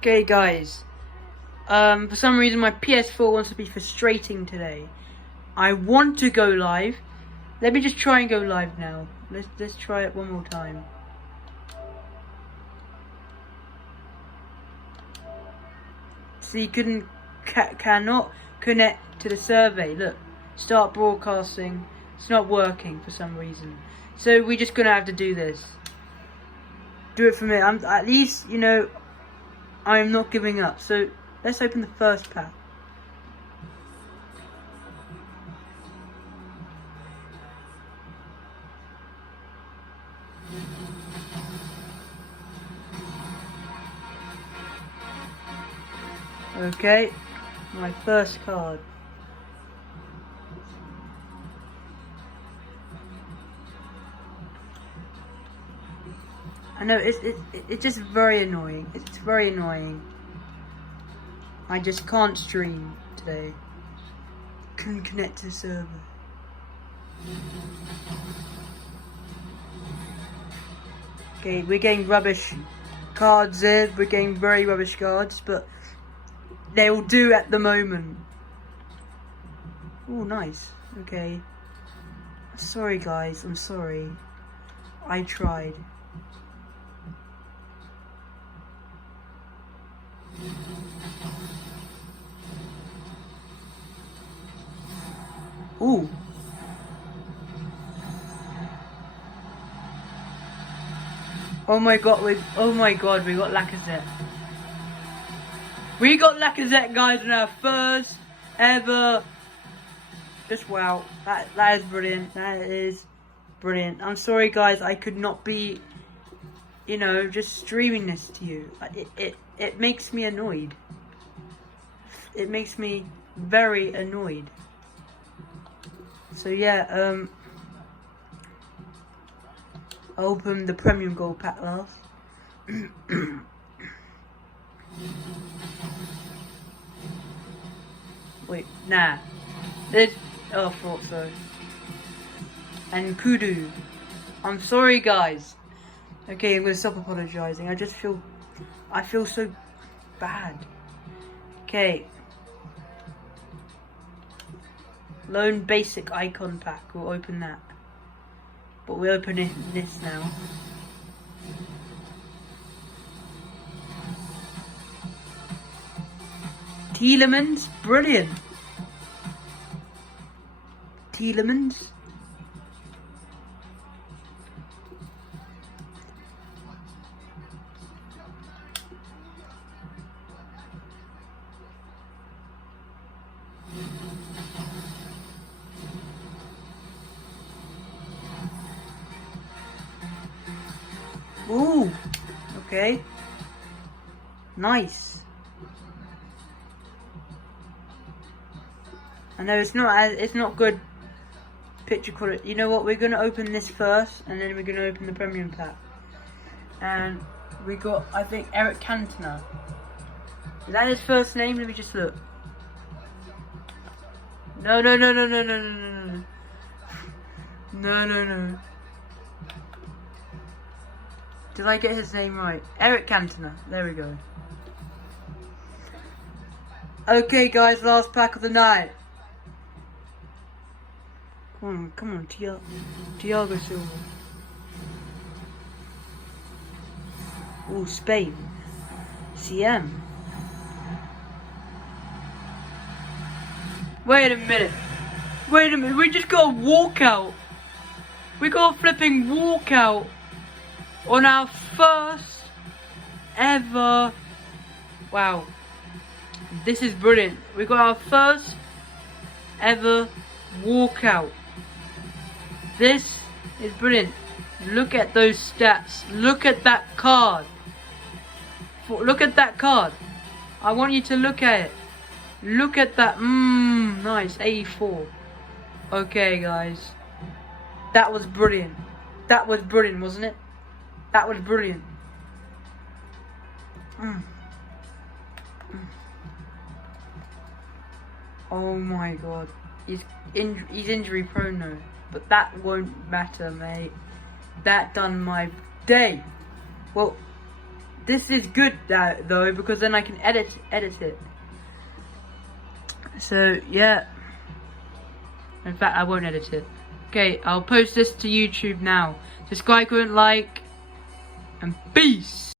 Okay guys, for some reason my PS4 wants to be frustrating today. I want to go live. Let me just try and go live now. Let's try it one more time. See, cannot connect to the survey. Look, start broadcasting. It's not working for some reason. So we're just gonna have to do this. Do it for me. I'm at least, I am not giving up. So let's open the first pack. Okay, my first card. I know it's just very annoying. It's very annoying. I just can't stream today. Couldn't connect to the server. Okay, we're getting rubbish cards in. We're getting very rubbish cards, but they will do at the moment. Oh, nice. Okay. Sorry, guys. I'm sorry. I tried. Ooh. Oh my god, we got Lacazette. We got Lacazette, guys, in our first ever. Just wow. That is brilliant. That is brilliant. I'm sorry, guys, I could not be, just streaming this to you. It makes me annoyed. It makes me very annoyed. So yeah, I'll open the premium gold pack last. Wait, nah. I thought so. And Kudu. I'm sorry, guys. Okay, I'm gonna stop apologizing. I feel so bad. Okay. Lone basic icon pack. We'll open that. But we'll open this now. Tielemans, brilliant. Tielemans. Ooh, okay. Nice. I know it's not good picture quality. You know what? We're gonna open this first, and then we're gonna open the premium pack. And we got, I think, Eric Cantona. Is that his first name? Let me just look. No. No. Did I get his name right? Eric Cantona. There we go. Okay, guys, last pack of the night. Come on, Thiago Silva. Ooh, Spain. CM. Wait a minute, we just got a walkout. We got a flipping walkout on our first ever. Wow, this is brilliant. We got our first ever walkout. This is brilliant. Look at those stats. Look at that card. Look at that card. I want you to look at it. Look at that. Nice. 84. Okay, guys. That was brilliant. That was brilliant, wasn't it? That was brilliant. Oh my god. He's injury prone though. But that won't matter, mate. That done my day. Well, this is good though, because then I can edit it. So yeah. In fact, I won't edit it. Okay, I'll post this to YouTube now. Subscribe, comment, like, and peace.